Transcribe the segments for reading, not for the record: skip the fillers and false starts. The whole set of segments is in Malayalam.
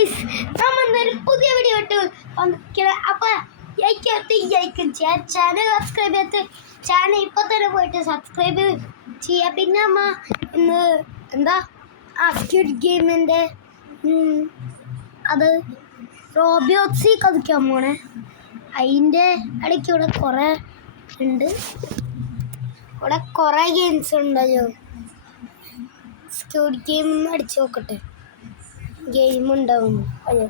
ഗൈസ്, നമ്മളൊരു പുതിയ വീഡിയോ ഇട്ട് വന്നിരിക്കുന്നത്. അപ്പോൾ ചാനൽ സബ്സ്ക്രൈബ് ചെയ്ത് ചാനൽ ഇപ്പോൾ തന്നെ പോയിട്ട് സബ്സ്ക്രൈബ് ചെയ്യുക. പിന്നെ അമ്മ ഇന്ന് എന്താ സ്ക്വിഡ് ഗെയിമിൻ്റെ അത് റോബോട്ട്സി കളിക്കാൻ പോണേ. അതിൻ്റെ ഇടയ്ക്ക് ഇവിടെ കുറേ ഉണ്ട്. ഇവിടെ കുറേ ഗെയിംസ് ഉണ്ടല്ലോ. സ്ക്വിഡ് ഗെയിം അടിച്ച് നോക്കട്ടെ, ഗെയിം ഉണ്ടാവും. അയ്യോ,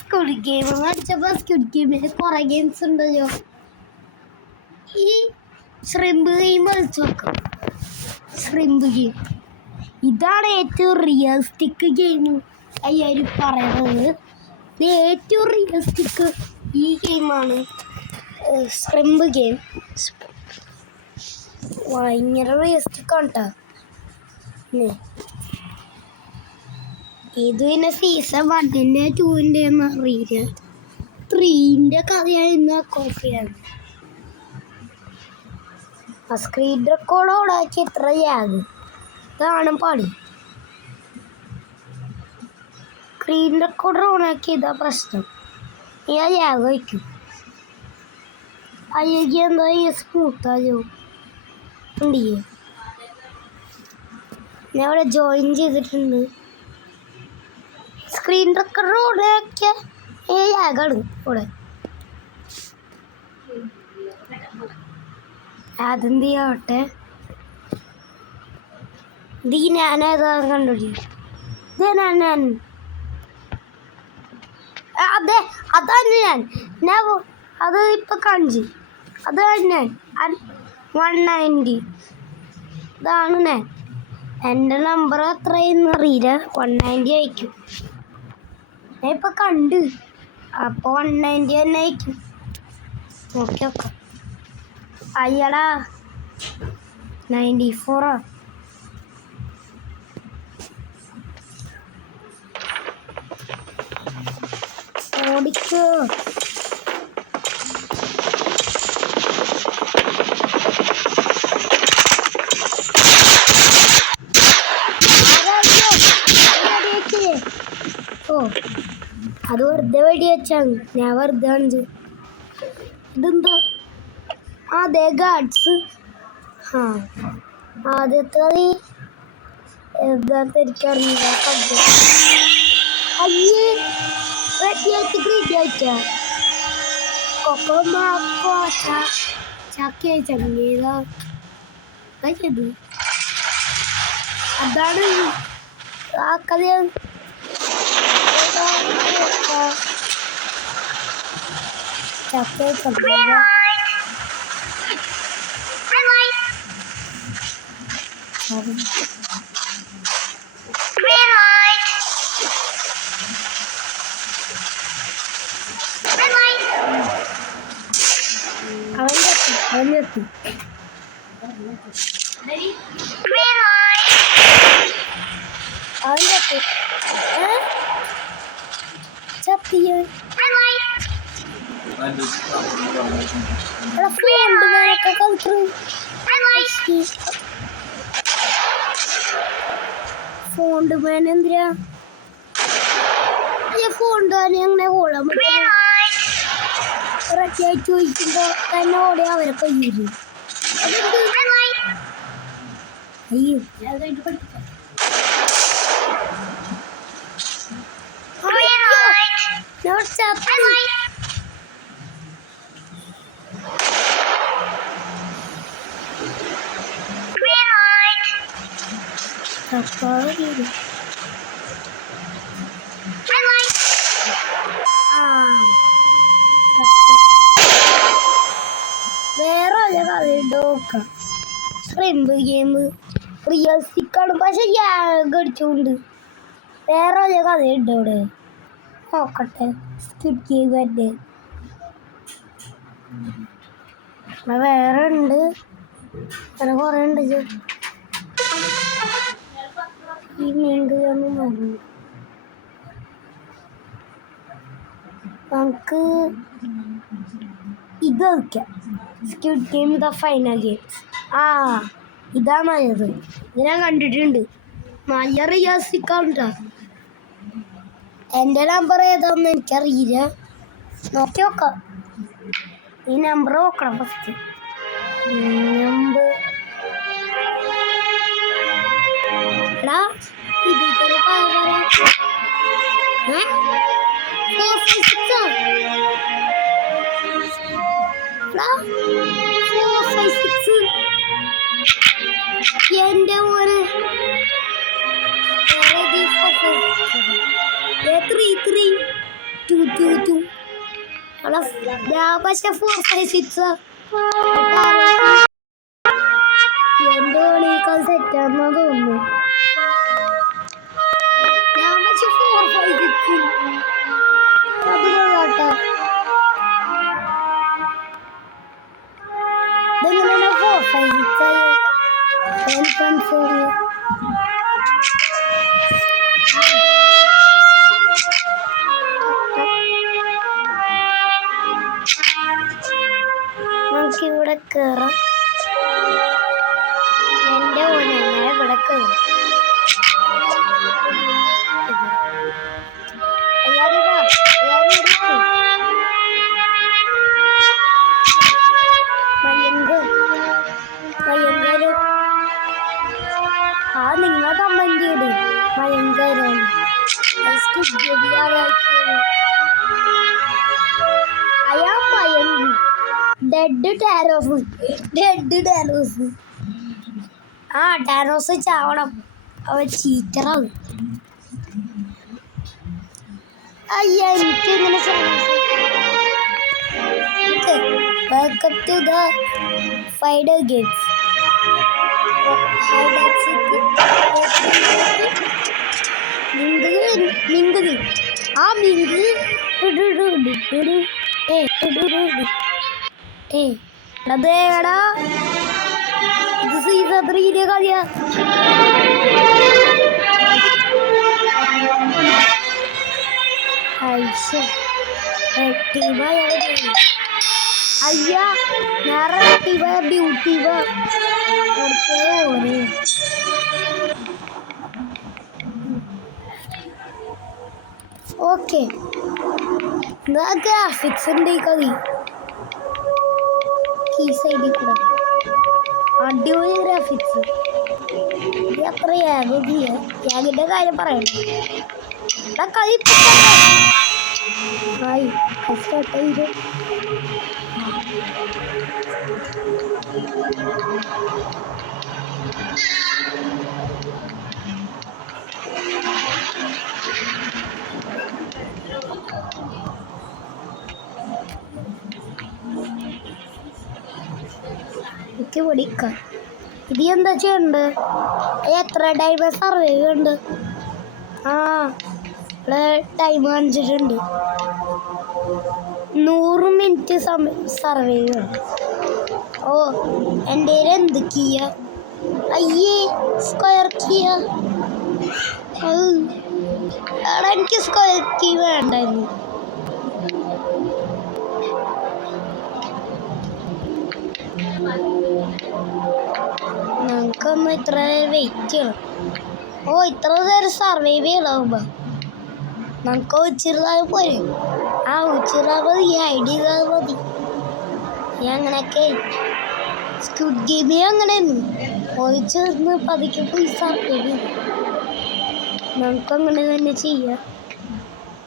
സ്ക്വിഡ് ഗെയിം അടിച്ചപ്പോൾ സ്ക്വിഡ് ഗെയിമിൽ കുറേ ഗെയിംസ് ഉണ്ടല്ലോ. ഈ ഷ്രിമ്പ് ഗെയിം കളിച്ച് നോക്കാം. ഷ്രിമ്പ് ഗെയിം ഇതാണ് ഏറ്റവും റിയലിസ്റ്റിക് ഗെയിം അയ്യാര് പറയുന്നത്. ഇത് ഏറ്റവും റിയലിസ്റ്റിക് ഈ ഗെയിമാണ് ഷ്രിമ്പ് ഗെയിം. ഭയങ്കര റിയലിസ്റ്റിക് ആണ് കേട്ടോ. ഇത് പിന്നെ സീസൺ 1-ൻ്റെ 2-ൻ്റെ ഒന്നും അറിയില്ല. 3-ൻ്റെ കഥയായിരുന്ന കോപ്പിയാണ്. ആ സ്ക്രീൻ റെക്കോർഡ് ഓടാക്കി എത്ര ലാഗ്, ഇതാണ് പാടി. സ്ക്രീൻ റെക്കോർഡർ ഓണാക്കി ഇതാ പ്രശ്നം. ഞാൻ ലാഗ് വയ്ക്കും. അയ്യോ എന്താ സ്മൂത്തായോ ഉണ്ടിയേ. ഞാൻ ഇവിടെ ജോയിൻ ചെയ്തിട്ടുണ്ട്. സ്ക്രീൻ റെക്കോർഡർ ഓണാക്കിയ ലാഗാണ് ഇവിടെ. അതെന്ത് ചെയ്യാവട്ടെ. ഇത് ഞാനേതാ കണ്ടുപിടിക്കും. ഞാൻ അതെ, അതാണ് ഞാൻ അത് ഇപ്പം കാണിച്ചു. അത് ഞാൻ 190. ഇതാണ് ഞാൻ. എൻ്റെ നമ്പർ എത്രയെന്ന് അറിയില്ല. 190 അയക്കും. ഞാൻ ഇപ്പം കണ്ട്. അപ്പോൾ 190 തന്നെ അയക്കും. നോക്കി നോക്കാം. അയ്യടാ 94. ഓടിക്കോ. ഓ, അത് വെറുതെ വെടി വെച്ചാണ്. ഞാൻ വെറുതെ കാണിച്ചു. ഇതെന്താ? അതെ, ഗാഡ്സ്. ആദ്യത്തെ എന്താ തിരിച്ചറിഞ്ഞ അയ്യേ റെഡിയായിട്ട് ഗ്രീറ്റാ കൊക്കോമാക്കോ ചക്കേ ചങ്ങീതാ കഴിച്ചത്. അതാണ് ആ കഥ. ചക്കേ ചങ്ങീത അവനെത്തി. ചത്തിയോ ഫോണ്ടുമാനൊക്കെ കളിച്ചു. ഫോണ്ടുമാൻ എന്തിനാ ഫോണ്ടുമാനെ അങ്ങനെ ഓടാൻ പറ്റും? ഒരൊക്കെയായി ചോദിക്കുമ്പോ തന്നെ ഓടി അവരെ കയ്യൂര്. അയ്യോ അതായിട്ട് പഠിക്കാം. വേറെ കഥയുണ്ടോക്കാം. ഷ്രിമ്പ് ഗെയിം റിയലിസ്റ്റിക്കാണ്, പക്ഷെ അടിച്ചുകൊണ്ട് വേറെ കഥയുണ്ട് ഇവിടെ. നോക്കട്ടെ. സ്ക്വിഡ് ഗെയിം തന്നെ വേറെ ഉണ്ട്. അങ്ങനെ കുറേ ഉണ്ട്. ഈ നീണ്ടുകയൊന്നും പറഞ്ഞു. നമുക്ക് ഇത് കളിക്കാം. Squid game the final games. ഇതാണ് ഇത്. ഇത് ഞാൻ കണ്ടിട്ടുണ്ട്. നല്ല റിയാസിക്കാണ്. എൻ്റെ നമ്പർ ഏതാന്ന് എനിക്കറിയില്ല. നോക്കി നോക്കാം. ഈ നമ്പർ നോക്കണം ഫസ്റ്റ്. നമ്പർ എടാ ഇതുപോലെ എന്റെ മോനെ 33222 ഞാൻ പക്ഷെ 456 എന്റെ ഓണേക്കാൾ സെറ്റാണെന്നാ തോന്നുന്നു. ഞാൻ പക്ഷെ 456 അത് കൊള്ളാട്ടോ. ഇതെങ്ങനെ 456 നമുക്കിവിടെ കയറാം. എൻ്റെ ഓനെ ഇവിടെ കയറും. ഭയങ്കര ആ നിങ്ങൾ കമന്റ് ചെയ്ത് ഭയങ്കരമാണ്. ഡെഡ് ടാരോസ് ആ ടാരോസ് ചാവണം. അവൻ ചീറ്ററാണ്. അയ്യ എനിക്കിങ്ങനെ welcome to the fighter games. മിങ്ക് ആ മിങ്ക് അതേടാ ഇത് സീസൺ 3 കളിയാ. അയ്യാ ഞാൻ ബ്യൂട്ടി ഓക്കെ ഗ്രാഫിക്സ് ഉണ്ട്. ഈ കളി ഈ സൈഡിൽ കൂടെ അടിപൊളി ഗ്രാഫിക്സ്. ഇത് അത്ര യാഗിന്റെ കാര്യം പറയണം. കളി സ്റ്റാർട്ട് ചെയ്തു. എനിക്ക് പിടിക്കാം. ഇത് എന്താ ചെയ്യണ്ട്? എത്ര ടൈം സർവൈവ് ഉണ്ട്? ആ ടൈം കാണിച്ചിട്ടുണ്ട്. 100 മിനിറ്റ് സർവൈവ് ചെയ്യണം. ഓ എൻ്റെ എന്ത് കീയ? അയ്യേ സ്ക്വയർ കീയ. എടാ എനിക്ക് സ്ക്വയർ കീ വേണ്ടായിരുന്നു. നമുക്കൊന്ന് ഇത്ര വെയിറ്റ് ചെയ്യണം. ഓ ഇത്ര നേരം സർവൈവ് ചെയ്യണമാകുമ്പോ നമുക്ക് ഉച്ചിരുന്നാൽ പോരെ. ആ ഉച്ചിരുന്നാൽ മതി. ഹൈഡ് ചെയ്താൽ മതി. അങ്ങനെയൊക്കെ സ്ക്വിഡ് ഗെയിമേ അങ്ങനെയായിരുന്നു. ഒഴിച്ചിരുന്ന് പതുക്കെ പോയി സർവൈവ് ചെയ്തു. നമുക്കങ്ങനെ തന്നെ ചെയ്യാം.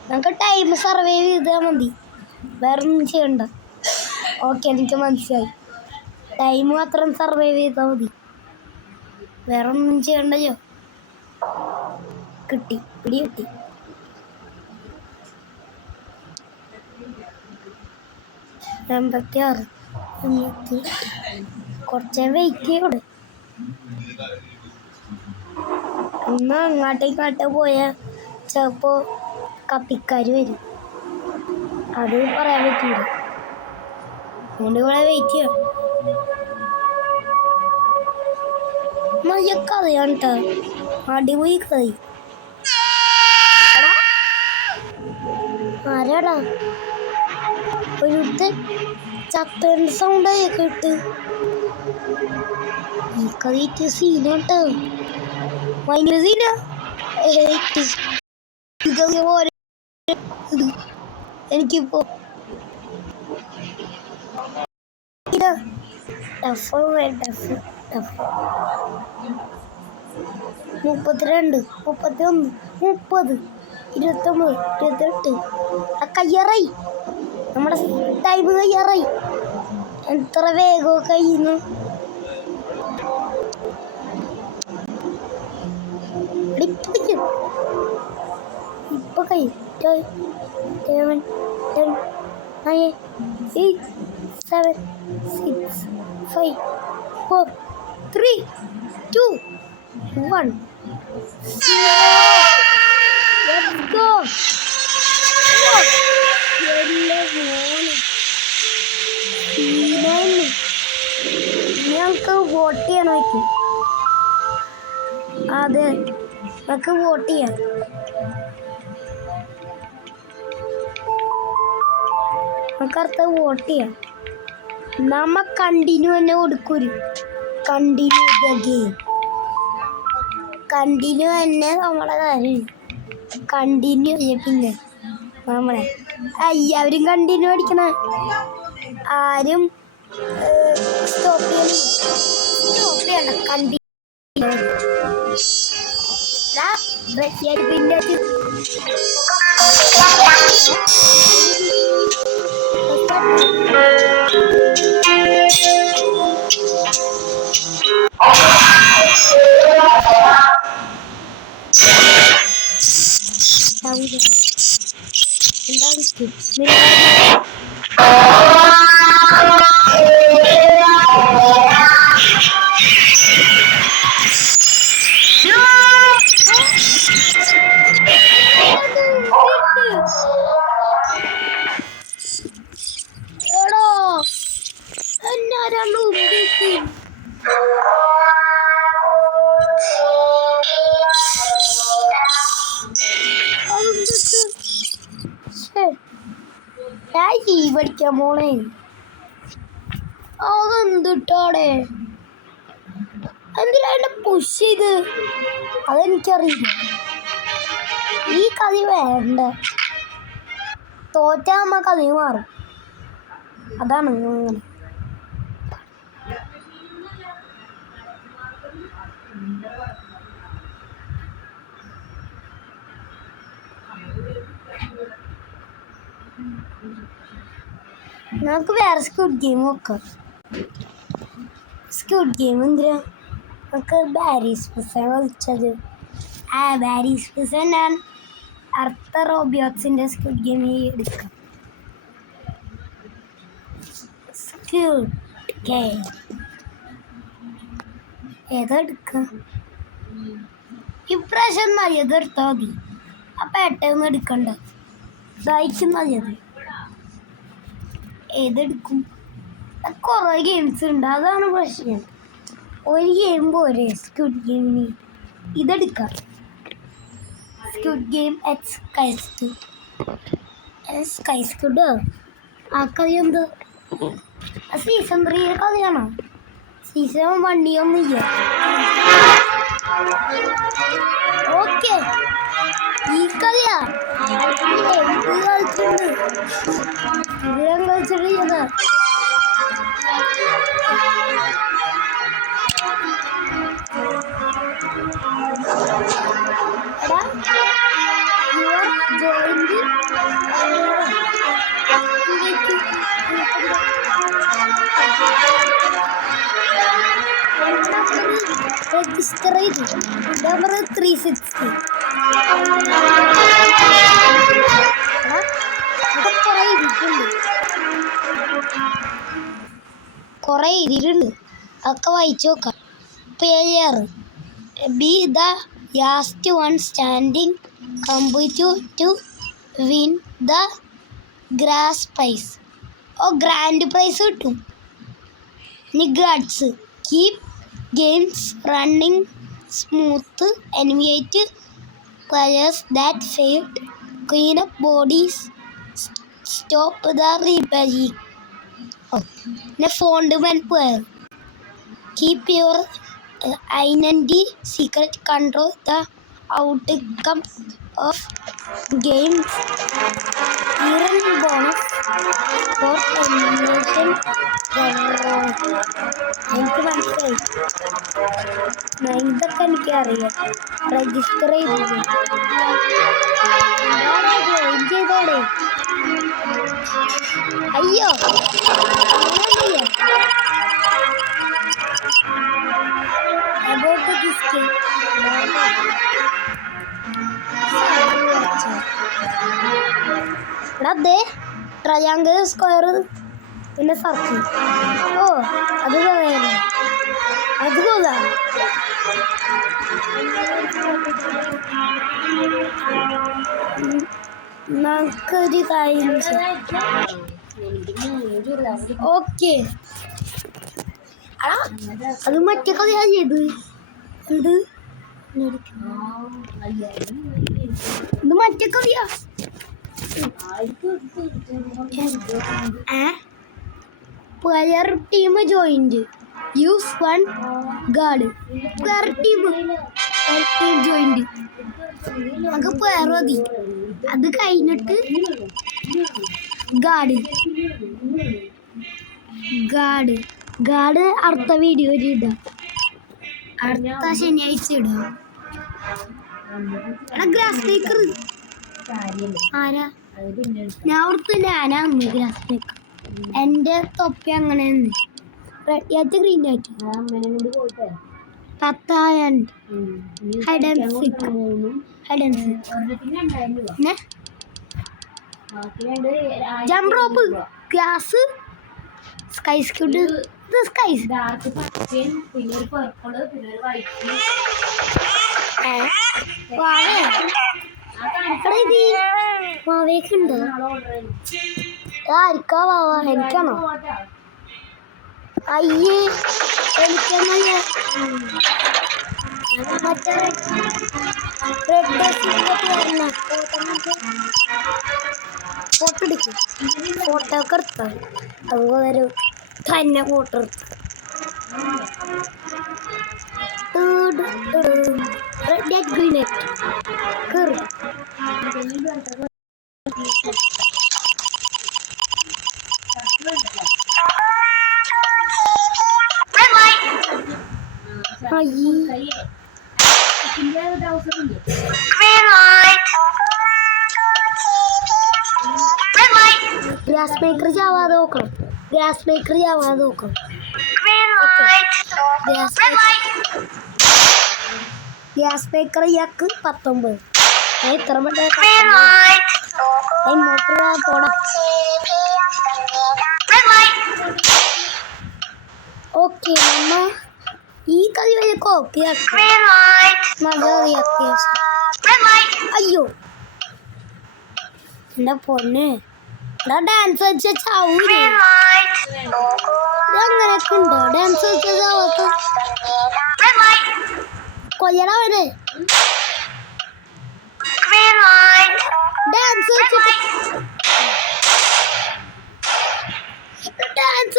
നമുക്ക് ടൈം സർവൈവ് ചെയ്താൽ മതി. വേറെ ഒന്നും ചെയ്യണ്ട. ഓക്കെ എനിക്ക് മനസ്സിലായി. ടൈം മാത്രം സർവൈവ് ചെയ്താൽ മതി. വേറെ ഒന്നും ചെയ്യണ്ടല്ലോ. കിട്ടി കിട്ടി. എൺപത്തിയാറ് കുറച്ച് വെയിറ്റ് ചെയ്യൂടെ. ഒന്ന് അങ്ങോട്ടേക്കാട്ട് പോയാൽ ചിലപ്പോൾ കത്തിക്കാർ വരും. അത് പറയാൻ പറ്റില്ല. അതുകൊണ്ട് ഇവിടെ വെയിറ്റ് ചെയ്യാം. നല്ല കഥയാണ് കേട്ടോ. അടിപൊളി കഥ. ആരാടാ ഒരുത്തെ ചത്തേണ്ട സൗണ്ടായി കേട്ട്. ഈ കഥ സീനാട്ടോ. ഭയങ്കര സീനാ. എനിക്കിപ്പോ മുപ്പത്തിരണ്ട് 31 30 29 28 കയ്യറായി നമ്മുടെ ടൈം കയ്യാറായി എത്ര വേഗം കഴിയുന്നു ഇപ്പൊ കഴിയും 7 10 9 8 7 6 5 4 3 2 1 let's go ഞങ്ങൾക്ക് വോട്ട് ചെയ്യാൻ പറ്റും അതെ ഞങ്ങൾക്ക് വോട്ട് ചെയ്യാം നമുക്കടുത്ത് വോട്ട് ചെയ്യാം നമ്മ കണ്ടിന്യൂ തന്നെ കൊടുക്കൂര് കണ്ടിന്യൂ ദ ഗെയിം കണ്ടിന്യൂ തന്നെ നമ്മളെ കാര്യം കണ്ടിന്യൂ പിന്നെ നമ്മളെ എല്ലാവരും കണ്ടിന്യൂ അടിക്കണ ആരും സ്റ്റോപ്പ് ചെയ്യണ്ട കണ്ടിന്യൂ പിന്നെ പഠിക്കാൻ പോണേ അതെന്തിട്ടാടെ എന്തിനാ പുഷ് ചെയ്ത് അതെനിക്കറിയില്ല ഈ കളി വേണ്ട തോറ്റാകുമ്പോ കളി മാറും അതാണ് അങ്ങനെ നമുക്ക് വേറെ സ്ക്വിഡ് ഗെയിം നോക്കാം സ്ക്വിഡ് ഗെയിം എന്തിനാ നമുക്ക് ബാരീസ് പിസ്സ കളിച്ചത് ബാരീസ് പിസ്സ ഞാൻ അടുത്ത റോബിയോട്സിൻ്റെ സ്ക്വിഡ് ഗെയിം എടുക്കാം സ്ക്വിഡ് ഗെയിം ഏതെടുക്കാം ഇപ്രാവശ്യം നല്ലത് എടുത്താൽ മതി അപ്പം ഏട്ടയൊന്നും എടുക്കണ്ട ഇതായിരിക്കും നല്ലത് ഏതെടുക്കും കുറേ ഗെയിംസ് ഉണ്ട് അതാണ് പ്രശ്നം ഒരു ഗെയിം പോരെ സ്ക്വിഡ് ഗെയിമിന് ഇതെടുക്കാം സ്ക്വിഡ് ഗെയിം സ്കൈ സ്ക്വിഡ് ആ കളി എന്ത് സീസൺ 3 കളിയാണോ സീസൺ 1 ഒന്നുമില്ല ഓക്കെ ഈ കളിയാ കളിച്ചിട്ടുണ്ട് ഇതിലും കളിച്ചിട്ടില്ല രജിസ്റ്റർ ചെയ്തു നമ്പർ 360 കുറേ എഴുതിയിട്ടുണ്ട് അതൊക്കെ വായിച്ചു നോക്കാം player be the last one standing complete to win the grass prize grand prize കിട്ടും ഇനി guards keep games running smooth eliminate players that failed clean up bodies stop the repairing പിന്നെ front player keep your identity secret control the outcome of games earn bonus for elimination. എനിക്ക് മനസ്സിലായി. ഇതൊക്കെ എനിക്കറിയാം. രജിസ്റ്റർ ചെയ്തോടെ അയ്യോ about this game. അതെ ട്രയാങ്കിൾ സ്ക്വയർ പിന്നെ സർക്കിൾ. ഓ അത് പറയാനോ അത് പോകാ. നമുക്കൊരു കാര്യം ഓക്കെ. അത് മറ്റേ കളിയാ ചെയ്ത് എന്ത് ഇത് മറ്റേ കളിയാ. Player team joint use one guard. Player team joint നമുക്ക് പ്ലെയർ മതി. അത് കഴിഞ്ഞിട്ട് ഗാർഡ് അടുത്ത വീഡിയോയിൽ ഇടാം. അടുത്ത ശനിയാഴ്ച ഇടാം. ഗ്രാസ് ബ്രേക്കർ ആരാ? ഞാൻ ഓർത്ത് ഞാനാന്ന് ഗ്രാസ് ബ്രേക്കർ. എൻ്റെ തൊപ്പി അങ്ങനെയാണ്. റെഡ് ആയിട്ട് ഗ്രീൻ ആയിട്ട് 10,000 ഹൈഡ് ആൻഡ് സിക്ക്. Jump rope glass sky squid. ഇത് സ്കൈ മാവേക്കുണ്ട്. ആർക്കാ വാവാ? എനിക്കാണോ? അയ്യേ എനിക്കെന്നല്ലേ മറ്റേ ഫോട്ടോ എടുക്കും. ഫോട്ടോ ഒക്കെ എടുത്ത അതുപോലെ തന്നെ ഫോട്ടോ എടുത്തു. ഗ്രീനറ്റ് കയറി ഗ്യാസ് മേക്കർ ചാവാതെ നോക്കണം. ഗ്യാസ് മേക്കർ ഇയാൾക്ക് 19. എത്ര മറ്റേ മോട്ടർ പോടാ. ഓക്കെ നമ്മ ഈ കളി വരെ കോപ്പി അത്യാവശ്യം. അയ്യോ എന്റെ പൊന്നെ ഡാൻസ് കളിച്ച ചാവൂലേ? അങ്ങനെയൊക്കെ ഉണ്ടോ ഡാൻസ് കളിച്ച ചാവത്ത്? കൊല്ലടവനെ ഡാൻസ്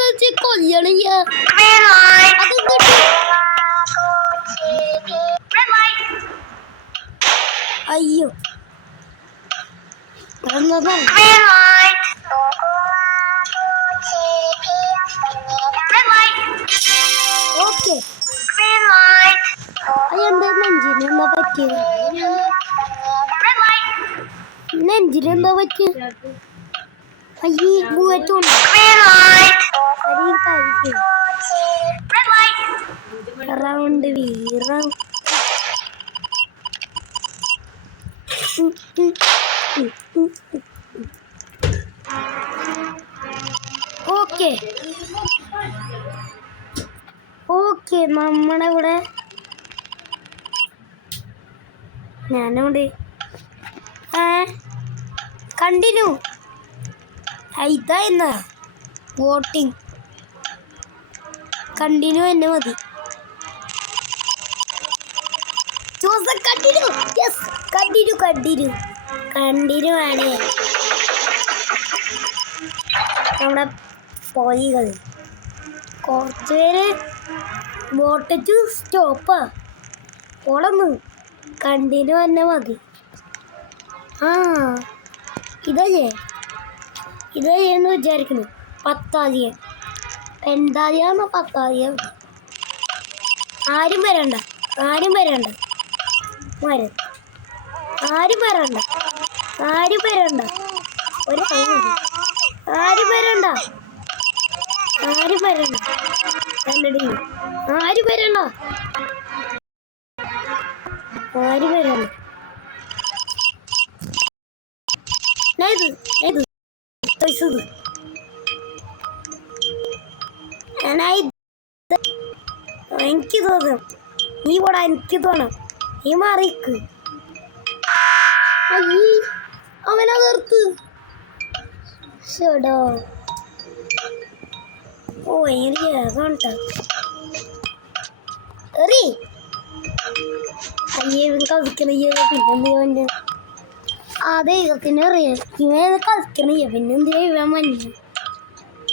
കളിച്ച് കൊല്ലണിയ. അയ്യോ ഓക്കെ അതെന്താ നെഞ്ചിനെന്താ പറ്റിയത്? അയ്യേ ബുവറ്റുണ്ട് റൗണ്ട് വീറം. ഓക്കെ നമ്മുടെ ഇവിടെ ഞാനോട് കണ്ടിന്യൂ ഇതാ എന്നാ വോട്ടിങ് കണ്ടിന്യൂ തന്നെ മതി. കണ്ടിന്യൂ ആണ് നമ്മുടെ പോയികൾ. കുറച്ച് പേര് വോട്ടിച്ച് സ്റ്റോപ്പാ ഓളൊന്ന് കണ്ടിന്യൂ തന്നെ മതി. ആ ഇതല്ലേ എന്ന് വിചാരിക്കുന്നു. 10-ാം തീയതി എന്താതിയാണോ 10-ാം തീയതി. ആരും വരണ്ട ആരും വരണ്ട ആരും വരണ്ട ഒരു ആരും വരണ്ട ആരും വരണ്ട കണ്ടടി ആരും വരണ്ട എനിക്ക് തോന്നും നീ പോടാ. എനിക്ക് തോന്നാം നീ മാറിക്ക്. അവനകർത്ത് ഷെടോ. ഓ എനിക്ക് കേൾക്കണ്ട എറി. അയ്യേ ഇവൻ കളിക്കണയ്യ പിന്നെന്ത് അതെ ഇവത്തിന് അറിയാം ഇവൻ കളിക്കണയ്യ പിന്നെന്ത് ഇവൻ മഞ്ഞ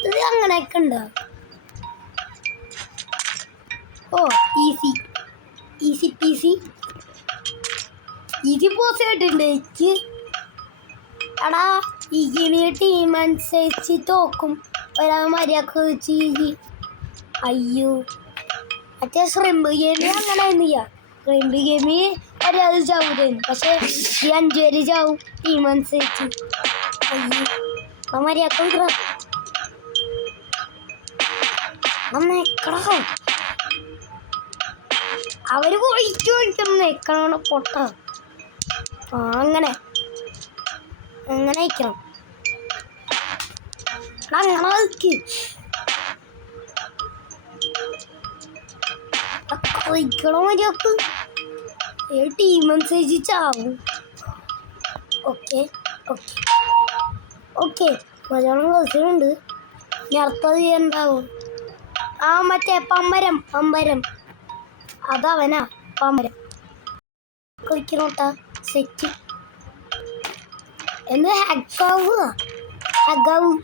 ഇത് അങ്ങനെയൊക്കെ ഉണ്ടോ. ഓ ഈസി പീസി പോസ് ആയിട്ടുണ്ട് എനിക്ക്. എടാ ഇങ്ങനെ ടീം അനുസരിച്ച് തോക്കും ഒരാൾ മര്യാദ വെച്ച്. അയ്യോ മറ്റേ ശ്രിമ്പ് ഗെയിമിൽ അങ്ങനെ ആയിരുന്നില്ല. ശ്രിമ്പ് ഗെയിമിൽ ഒരാൾ ചാവൂലായിരുന്നു. പക്ഷെ ഈ 5 പേര് ചാവും ടീം അനുസരിച്ച്. അയ്യോ ആ മര്യാദ നെക്കട അവര് പോയിക്കും നെക്കണ പൊട്ട. അങ്ങനെ അയക്കണം. അങ്ങനെ കളിക്കണം മര്യാദക്ക്. ടീം അനുസരിച്ച് ചാവും. ഓക്കെ മലയാളം കളിച്ചിട്ടുണ്ട്. ഇനി അടുത്തത് ഉണ്ടാവും. ആ മറ്റേ പമ്പരം അതവനാ പമ്പരം കളിക്കണോട്ടാ സെറ്റ് എന്ത് ഹഗാവും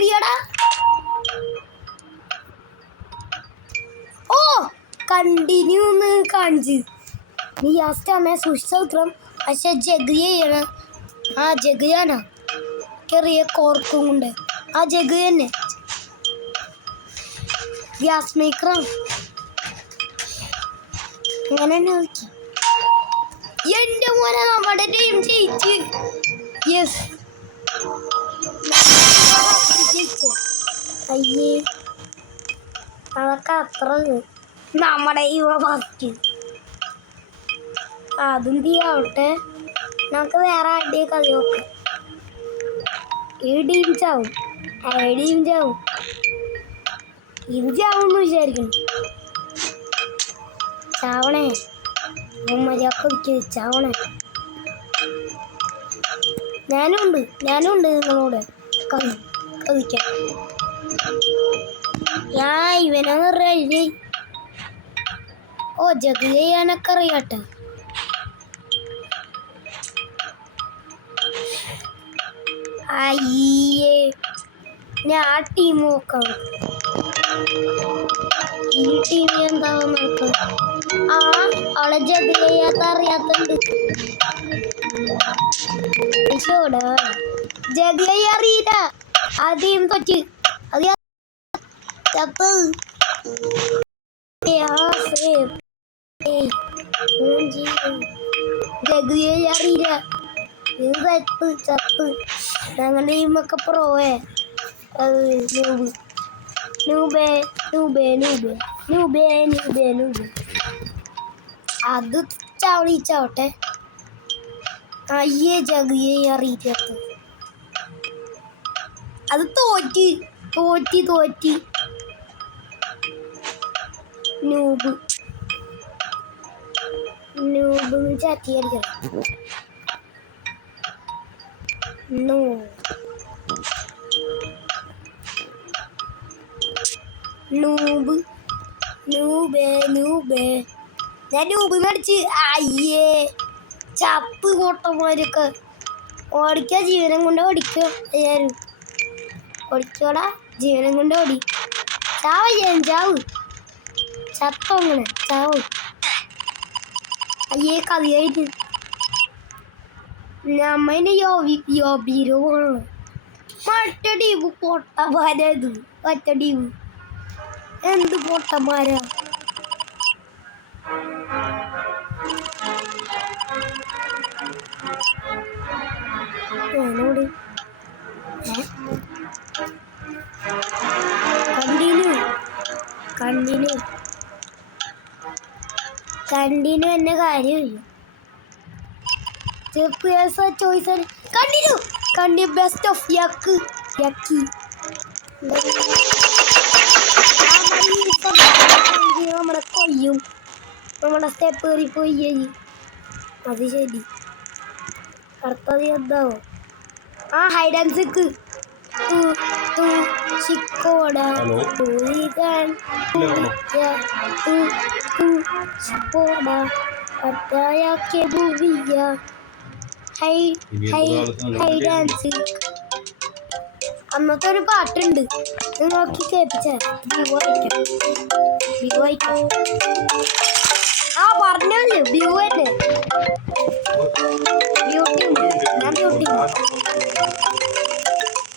റിയടാ. ഓ കണ്ടിന്യൂ കാണിച്ച് നീ ലാസ്റ്റ് സൂക്ഷിച്ച ഉത്തരം. പക്ഷെ ജഗ് ചെയ്യണം. ആ ജഗ് ചെയ്യാനാ ചെറിയ കോർക്കും കൊണ്ട്. ആ ജഗ് തന്നെ ഗ്യാസ് മേക്കറാണ്. അങ്ങനെ തന്നെ നോക്കി. എന്റെ മോനെ നമ്മുടെ ടീം ജയിച്ച്. യെസ് അയ്യേ അതൊക്കെ അത്ര നമ്മുടെ ഇവ ഫസ്റ്റ്. അതും തീയാവട്ടെ. നമുക്ക് വേറെ ആരുടെയും കളി നോക്കാം. ഈ ടീം ചാവും ഇത് ചാവുമെന്ന് വിചാരിക്കണം. ചാവണേ മര്യാദക്ക് ചാവണേ. ഞാനുണ്ട് നിങ്ങളോട് കളിക്കാൻ. ഞാൻ ഇവനെന്ന് പറഞ്ഞ ഓ ജഗ് ചെയ്യാനൊക്കെ അറിയാട്ടെ. അയ്യേ ഞാൻ ആ ടീം നോക്കാം. ഈ ടീം എന്താവും നോക്കാം. ആ അവളെ ജഗ് ചെയ്യാത്ത അറിയാത്തുണ്ട്. ജഗ് അറിയില്ല. ആ ടീം തൊറ്റ് അത് ചത്ത്. ജഗ് അറിയില്ല. ഇത് ചത്ത്. ഞങ്ങളുടെ ടീമൊക്കെ പ്രോയെ. അത് ചാവട്ടെ. അയ്യേ ജഗ് അറിയില്ലാത്ത അത് തോറ്റി നൂബ് ചാറ്റിയടിക്കണം. ഞാൻ നൂബ് മേടിച്ച്. അയ്യേ ചപ്പ് കോട്ടന്മാരൊക്കെ ഓടിക്ക. ജീവനം കൊണ്ട് ഓടിക്കോ. ഓടിക്കോടാ ജീവനം കൊണ്ട് ഓടി. ചാവ് ചാവ് ചത്തോ അങ്ങനെ ചാവ്. അയ്യേ കളിയായിട്ട് നമ്മന് യോബീരോ പോണു മറ്റടീവ് പൊട്ടമാരത് ഒറ്റടീവ് എന്ത് പൊട്ടന്മാരാ ഞാനോട് കണ്ടിന്യൂ എന്നെ കാര്യമില്ല ചോയ്സ് കണ്ടിന്യൂ ബെസ്റ്റ് ഓഫ് യക്കി നമ്മളെ കൊയ്യും നമ്മുടെ സ്റ്റെപ്പ് കയറി പോയി അത് ശരി അടുത്തത് എന്താവോ ഹൈഡ് ആൻഡ് സിക്ക് ചിക്കോട ചിക്കോട പട്ടായാക്കെ ഭൂവിയ ഹൈഡ് ആൻഡ് സിക്ക് അന്നത്തെ ഒരു പാട്ടുണ്ട് നോക്കി കേൾപ്പിച്ചേ പറഞ്ഞല്ലേ ബ്യൂ തന്നെ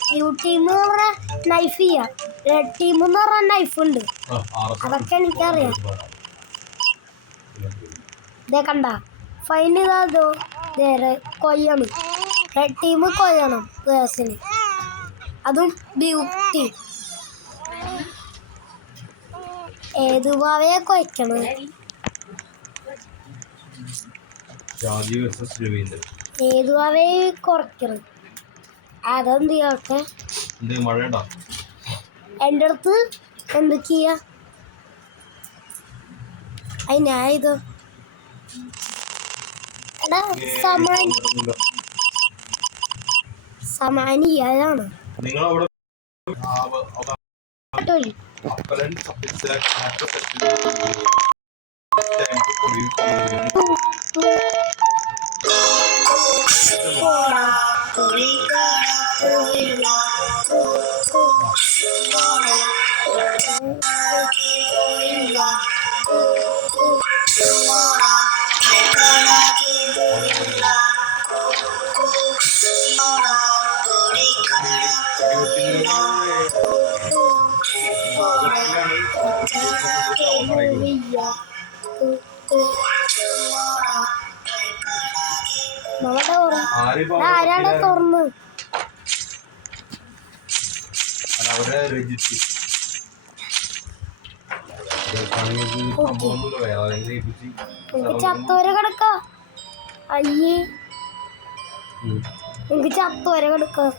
ബ്യൂ ടീം എന്ന് പറഞ്ഞാൽ നൈഫ് ചെയ്യാം റെഡ് ടീം എന്ന് പറഞ്ഞാൽ നൈഫ് ഉണ്ട് അതൊക്കെ എനിക്കറിയാം ഇതേ കണ്ട ഫൈൻ ഇതാതോ നേരെ കൊയ്യണം റെഡ് ടീം കൊയ്യണം പേഴ്സിന് അതും ബ്യൂ ടീം ഏത് ഭാവയെ കൊയ്ക്കണം ഏത് ഭാവയെ കുറയ്ക്കണം അതെന്ത് ചെയ്യാട്ടെ എൻ്റെ അടുത്ത് എന്തൊക്കെയാ അതിനായത് എടാ സമാനിയാണ് ആരാണ് തുറന്ന് ചത്തോര കിടക്ക അയ്യേ എനിക്ക് ചത്തോര കിടക്ക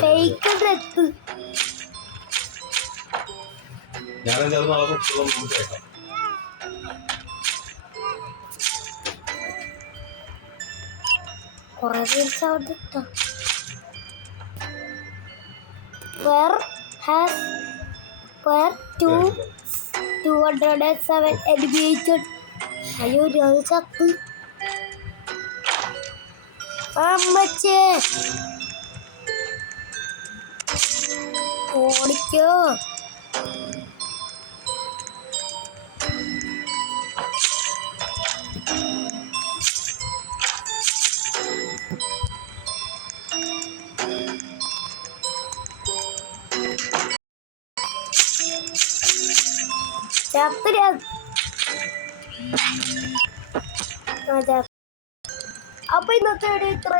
ഫേക്ക് ഡെത്ത് കൊറേ പേര് where 207 eliminated അയ്യോ അത് ചത്ത് അമ്മച്ചേ ഓടിക്കോ അപ്പൊ ഇന്നത്തെ ഇത്ര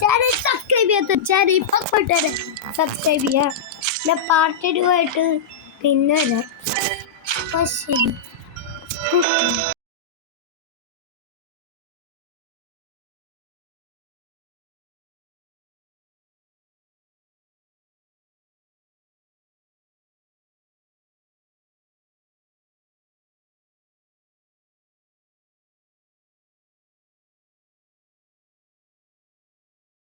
ചാനൽ സബ്സ്ക്രൈബ് ചെയ്യാത്ത ചാനൽ സബ്സ്ക്രൈബ് ചെയ്യാം പിന്നെ പാർട്ടിയുമായിട്ട് പിന്നെ വരാം ശരി